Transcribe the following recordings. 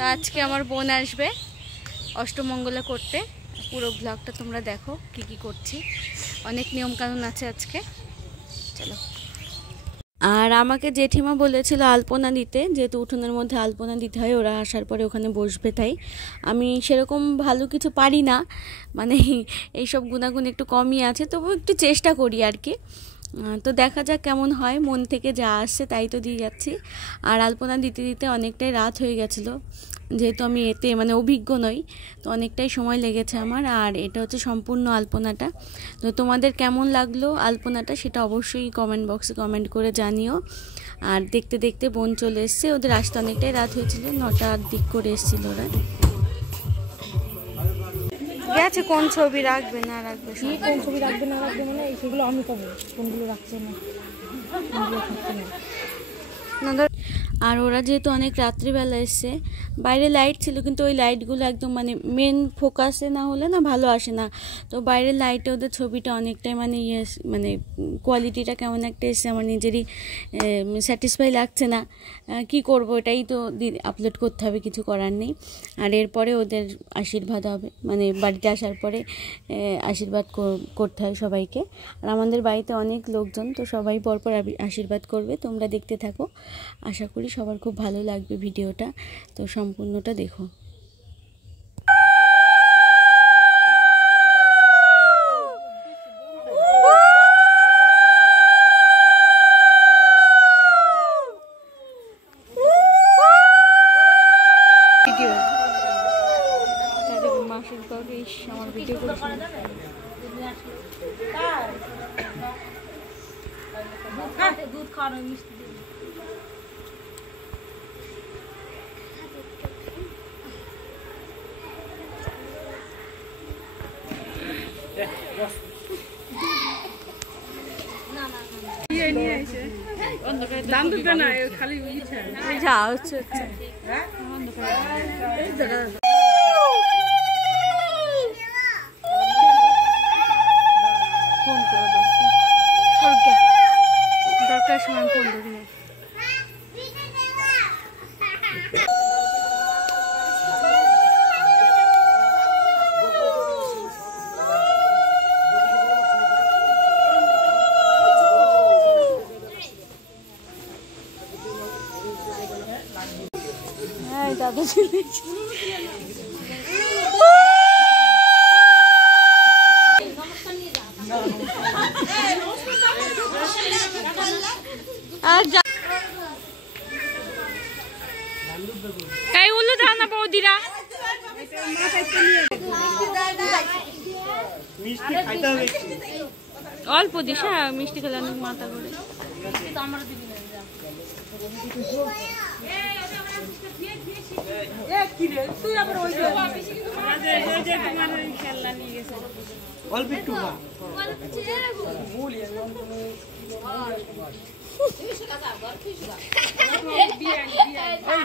তো আজকে আমার বোন আসবে অষ্টমঙ্গলা করতে। পুরো ব্লগটা তোমরা দেখো কি কি করছি, অনেক নিয়ম কানুন আছে আজকে। চলো। আর আমাকে জেঠিমা বলেছিল আলপনা দিতে, যেহেতু উঠোনের মধ্যে আলপনা দিতে হয়, ওরা আসার পরে ওখানে বসবে। তাই আমি সেরকম ভালো কিছু পারি না, মানে এইসব গুণাগুণ একটু কমই আছে, তবু একটু চেষ্টা করি আর কি। তো দেখা যাক কেমন হয়, মন থেকে যা আসছে তাই তো দিয়ে যাচ্ছি। আর আলপনা দিতে দিতে অনেকটাই রাত হয়ে গেছিলো, যেহেতু আমি এতে মানে অভিজ্ঞ নই, তো অনেকটাই সময় লেগেছে আমার। আর এটা হচ্ছে সম্পূর্ণ আলপনাটা। তো তোমাদের কেমন লাগলো আলপনাটা সেটা অবশ্যই কমেন্ট বক্সে কমেন্ট করে জানিও। আর দেখতে দেখতে বোন চলে এসছে, ওদের আসতে অনেকটাই রাত হয়েছিল, 9টার দিক করে এসেছিল ওরা। গেছে কোন ছবি রাখবে না রাখবে, কোন ছবি রাখবে না রাখবে মানে সেগুলো আমি পাবো, কোনগুলো রাখছে না আর ওরা যেহেতু অনেক রাত্রিবেলা এসছে, বাইরে লাইট ছিল কিন্তু ওই লাইটগুলো একদম মানে মেন ফোকাসে না হলে না ভালো আসে না। তো বাইরের লাইটে ওদের ছবিটা অনেকটাই মানে মানে কোয়ালিটিটা কেমন একটা এসছে, আমার নিজেরই স্যাটিসফাই লাগছে না। কি করব, এটাই তো আপলোড করতে হবে, কিছু করার নেই। আর এরপরে ওদের আশীর্বাদ হবে, মানে বাড়িতে আসার পরে আশীর্বাদ করতে হয় সবাইকে। আর আমাদের বাড়িতে অনেক লোকজন, তো সবাই পরপর আশীর্বাদ করবে। তোমরা দেখতে থাকো, আশা করি সবার খুব ভালো লাগবে ভিডিওটা, তো সম্পূর্ণটা দেখো। মাসের পর আমার ভিডিও করছি। দুধ খাওয়ানো মিষ্টি দাম দুটো না, খালি যা হচ্ছে ফোন করে দরকার সময় ফোন ধরি না। হ্যাঁ দাদা আর এই উল্লু দাও না বৌদিরা, অল্প দিস। হ্যাঁ মিষ্টি খেলে অনেক মাথা করে।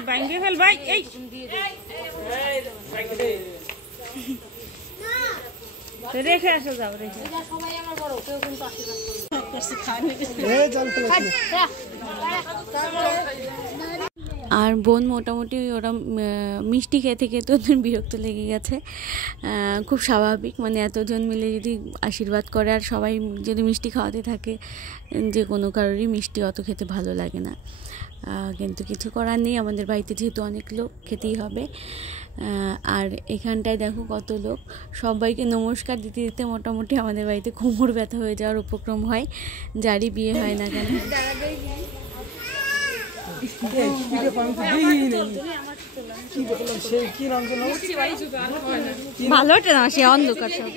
ভাঙ্গে ফেল ভাই, এই রেখে আসো, যাও রেখে। আর বোন মোটামুটি ওরা মিষ্টি খেতে খেতে ওদের বিরক্ত লেগে গেছে, খুব স্বাভাবিক। মানে এতজন মিলে যদি আশীর্বাদ করে আর সবাই যদি মিষ্টি খাওয়াতে থাকে, যে কোনো কারোরই মিষ্টি অত খেতে ভালো লাগে না। কিন্তু কিছু করার নেই, আমাদের বাড়িতে যেহেতু অনেক লোক, খেতেই হবে। আর এখানটায় দেখো কত লোক, সবাইকে নমস্কার দিতে দিতে মোটামুটি আমাদের বাড়িতে কোমর ব্যথা হয়ে যাওয়ার উপক্রম হয়, যারই বিয়ে হয় না কেন। ভালো না সে অন্ধকার সব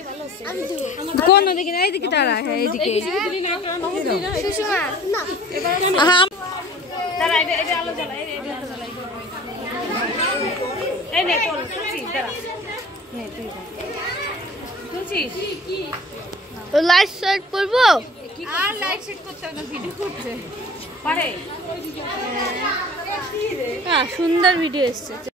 কোন দিকে না, এইদিকে তারা। হ্যাঁ এইদিকে লাইট সেট করবো, আর লাইট সেট করতে হবে না, ভিডিও করতে পারে। হ্যাঁ সুন্দর ভিডিও এসছে।